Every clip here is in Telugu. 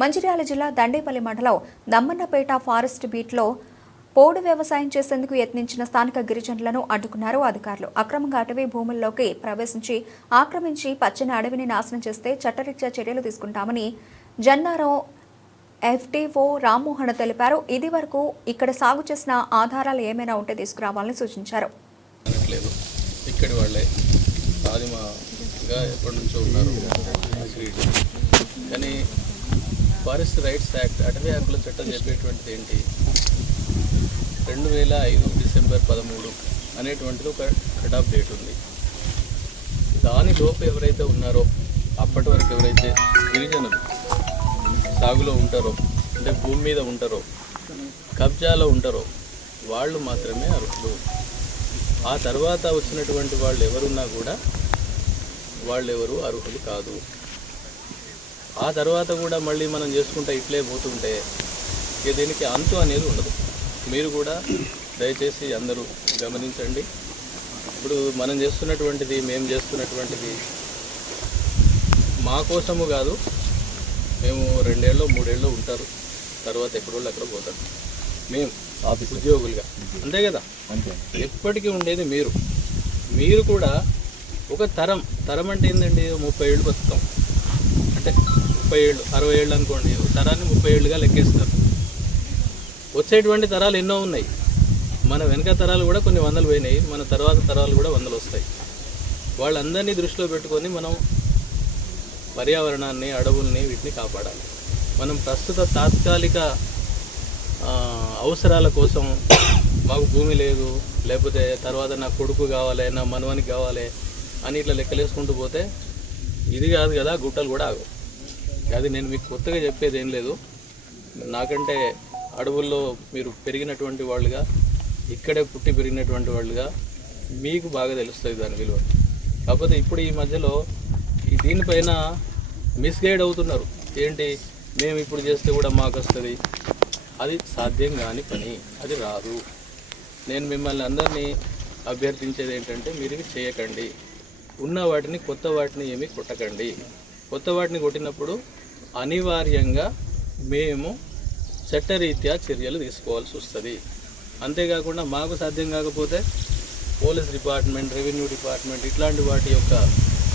మంచిర్యాల జిల్లా దండేపల్లి మండలం దమ్మన్నపేట ఫారెస్ట్ బీట్లో పోడు వ్యవసాయం చేసేందుకు యత్నించిన స్థానిక గిరిజనులను అడ్డుకున్నారు అధికారులు. అక్రమంగా అటవీ భూముల్లోకి ప్రవేశించి ఆక్రమించి పచ్చని అడవిని నాశనం చేస్తే చట్టరీత్యా చర్యలు తీసుకుంటామని జన్నారం ఎఫ్టీఓ రామ్మోహన్ తెలిపారు. ఇది వరకు ఇక్కడ సాగు చేసిన ఆధారాలు ఏమైనా ఉంటే తీసుకురావాలని సూచించారు. ఇక్కడి వాళ్ళే ఆదిమగా ఎప్పటి నుంచో ఉన్నారు. కానీ ఫారెస్ట్ రైట్స్ యాక్ట్ అటవీ హక్కుల చట్టం చెప్పేటువంటిది ఏంటి, 2005 డిసెంబర్ 13 అనేటువంటిది ఒక కట్ ఆఫ్ డేట్ ఉంది. దానిలోపు ఎవరైతే ఉన్నారో అప్పటి వరకు ఎవరైతే గిరిజనులు సాగులో ఉంటారో, అంటే భూమి మీద ఉంటారో, కబ్జాలో ఉంటారో వాళ్ళు మాత్రమే అర్హులు. ఆ తర్వాత వచ్చినటువంటి వాళ్ళు ఎవరున్నా కూడా వాళ్ళెవరు అర్హులు కాదు. ఆ తర్వాత కూడా మళ్ళీ మనం చేసుకుంటే ఇట్లే పోతుంటే దీనికి అంతు అనేది ఉండదు. మీరు కూడా దయచేసి అందరూ గమనించండి. ఇప్పుడు మనం చేస్తున్నటువంటిది, మేము చేస్తున్నటువంటిది మా కోసము కాదు. మేము 2 ఏళ్ళు 3 ఏళ్ళు ఉంటారు, తర్వాత ఎక్కడోళ్ళు అక్కడ పోతారు. మేము ఉద్యోగులుగా అంతే కదా, ఎప్పటికీ ఉండేది మీరు కూడా ఒక తరం అంటే ఏంటండి, 30 ఏళ్ళు బతుకుతాం అంటే 30 ఏళ్ళు 60 ఏళ్ళు అనుకోండి, తరాన్ని 30 ఏళ్ళుగా లెక్కేస్తారు. వచ్చేటువంటి తరాలు ఎన్నో ఉన్నాయి. మన వెనక తరాలు కూడా కొన్ని వందలు పోయినాయి, మన తర్వాత తరాలు కూడా 100 వస్తాయి. వాళ్ళందరినీ దృష్టిలో పెట్టుకొని మనం పర్యావరణాన్ని, అడవుల్ని, వీటిని కాపాడాలి. మనం ప్రస్తుత తాత్కాలిక అవసరాల కోసం మాకు భూమి లేదు, లేకపోతే తర్వాత నా కొడుకు కావాలి, నా మనవనికి కావాలి అని ఇట్లా లెక్కలేసుకుంటూ పోతే ఇది కాదు కదా, గుట్టలు కూడా ఆగవు. అది నేను మీకు కొత్తగా చెప్పేది ఏం లేదు. నాకంటే అడవుల్లో మీరు పెరిగినటువంటి వాళ్ళుగా, ఇక్కడే పుట్టి పెరిగినటువంటి వాళ్ళుగా మీకు బాగా తెలుస్తుంది దాని విలువ. కాకపోతే ఇప్పుడు ఈ మధ్యలో దీనిపైన మిస్గైడ్ అవుతున్నారు. ఏంటి, మేము ఇప్పుడు చేస్తే కూడా మాకు వస్తుంది, అది సాధ్యం కాని పని, అది రాదు. నేను మిమ్మల్ని అందరినీ అభ్యర్థించేది ఏంటంటే మీరు ఇవి చేయకండి. ఉన్న వాటిని, కొత్త వాటిని ఏమీ కొట్టకండి. కొత్త వాటిని కొట్టినప్పుడు అనివార్యంగా మేము చట్టరీత్యా చర్యలు తీసుకోవాల్సి వస్తుంది. అంతేకాకుండా మాకు సాధ్యం కాకపోతే పోలీస్ డిపార్ట్మెంట్, రెవెన్యూ డిపార్ట్మెంట్ ఇట్లాంటి వాటి యొక్క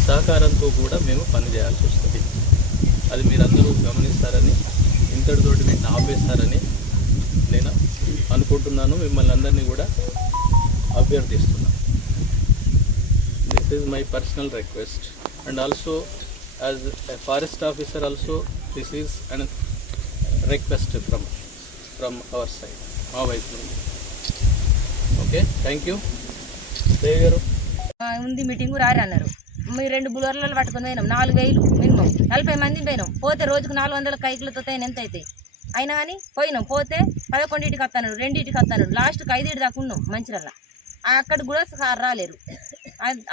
సహకారంతో కూడా మేము పనిచేయాల్సి వస్తుంది. అది మీరందరూ గమనిస్తారని, ఇంతటితోటి వీటిని ఆపేస్తారని నేను అనుకుంటున్నాను. మిమ్మల్ని అందరినీ కూడా అభ్యర్థిస్తున్నాను. This is my personal request and also as a forest officer also this is an request from our side, మా వైపు నుండి. Okay, thank you. దేవి గారు ఉంది మీటింగు రారు అన్నారు. మీరు 2 బులర్లలో పట్టుకుని పోయినాం, 4000 మినిమం, 40 మంది పోయినాం. పోతే రోజుకు 400 కైకులతో ఎంత అవుతాయి? అయినా కానీ పోయినాం. పోతే 11ంటికి వస్తాను, 2ంటికి వస్తాను, లాస్ట్కి 5 దాకా ఉన్నాం మంచిర్యాల. అక్కడ కూడా సార్ రాలేరు.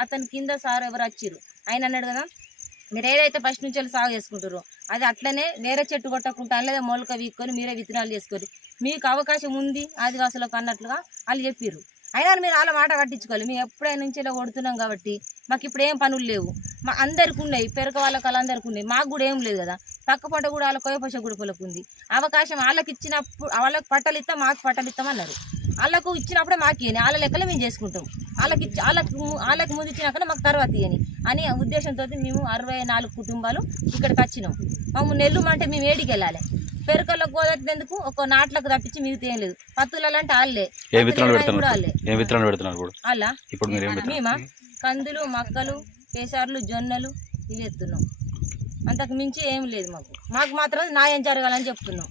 అతని కింద సార్ ఎవరు వచ్చారు, ఆయన అన్నాడు కదా, మీరు ఏదైతే ఫస్ట్ నుంచి వెళ్ళి సాగు చేసుకుంటారో అది అట్లనే వేరే చెట్టు కొట్టకుండా లేదా మొలక వీక్కొని మీరే విత్తనాలు చేసుకొని మీకు అవకాశం ఉంది ఆదివాసులకు అన్నట్లుగా వాళ్ళు చెప్పారు. అయినా మీరు వాళ్ళ మాట పట్టించుకోవాలి. మేము ఎప్పుడైనా నుంచి ఇలా కొడుతున్నాం కాబట్టి మాకు ఇప్పుడు ఏం పనులు లేవు. మా అందరికి ఉన్నాయి, పెరక వాళ్ళకి వాళ్ళందరికీ ఉన్నాయి, మాకు కూడా ఏం లేదు కదా. పక్క పంట కూడా వాళ్ళ కోయపశ గుడిపలకు ఉంది. అవకాశం వాళ్ళకి ఇచ్చినప్పుడు వాళ్ళకి పట్టలు ఇస్తాం, మాకు పట్టలు ఇస్తాం అన్నారు. వాళ్ళకు ఇచ్చినప్పుడే మాకు ఇవ్వని, వాళ్ళ లెక్కలే మేము చేసుకుంటాం. వాళ్ళకి ముందు ఇచ్చినాకనే మాకు తర్వాత ఇవ్వని అని ఉద్దేశంతో మేము 64 కుటుంబాలు ఇక్కడికి వచ్చినాం. మమ్మల్ని నెల్లుమంటే మేము ఏడికి వెళ్ళాలి. పెరకలకు గోదెందుకు ఒక నాట్లకు తప్పించి మిగతా ఏం లేదు. పత్తులలో అంటే వాళ్ళే అలా మేమా కందులు, మక్కలు, కేసార్లు, జొన్నలు ఇవి ఎత్తున్నాం. అంతకు మించి ఏం లేదు. మాకు మాత్రం న్యాయం జరగాలని చెప్తున్నాం.